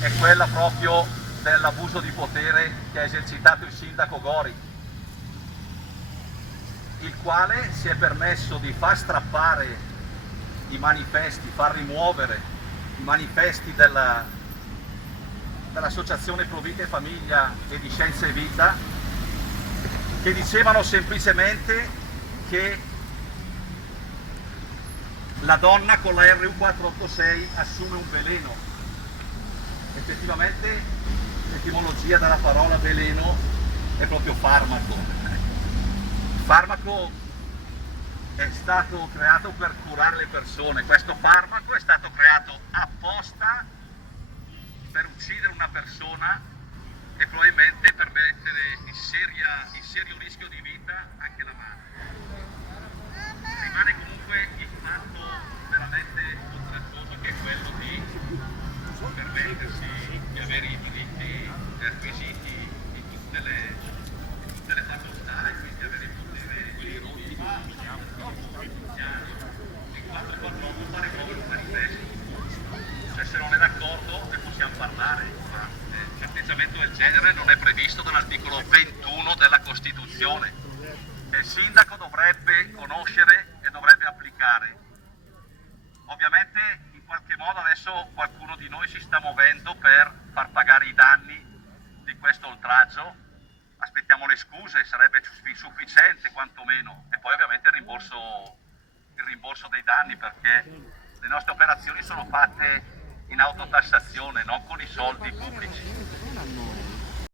è quella proprio dell'abuso di potere che ha esercitato il sindaco Gori, il quale si è permesso di far strappare i manifesti, far rimuovere i manifesti dell'Associazione Pro Vita e Famiglia e di Scienza e Vita, che dicevano semplicemente che la donna con la RU486 assume un veleno. Effettivamente l'etimologia della parola veleno è proprio farmaco. Il farmaco è stato creato per curare le persone, questo farmaco è stato creato apposta per uccidere una persona e probabilmente per mettere in serio rischio di vita anche la madre. Rimane comunque il fatto veramente oltraggioso, che è quello di permettersi di avere i diritti acquisiti in tutte le facoltà e quindi avere il potere economico, giudiziario, in quanto qualcuno fa rimuovere un manifesto. Cioè, se non è d'accordo ne possiamo parlare, ma un atteggiamento del genere non è previsto dall'articolo 21 della Costituzione. Il sindaco dovrebbe conoscere e dovrebbe applicare. Ovviamente in qualche modo adesso qualcuno di noi si sta muovendo per far pagare i danni di questo oltraggio. Aspettiamo le scuse, sarebbe sufficiente quantomeno, e poi ovviamente il rimborso dei danni, perché le nostre operazioni sono fatte in autotassazione, non con i soldi pubblici.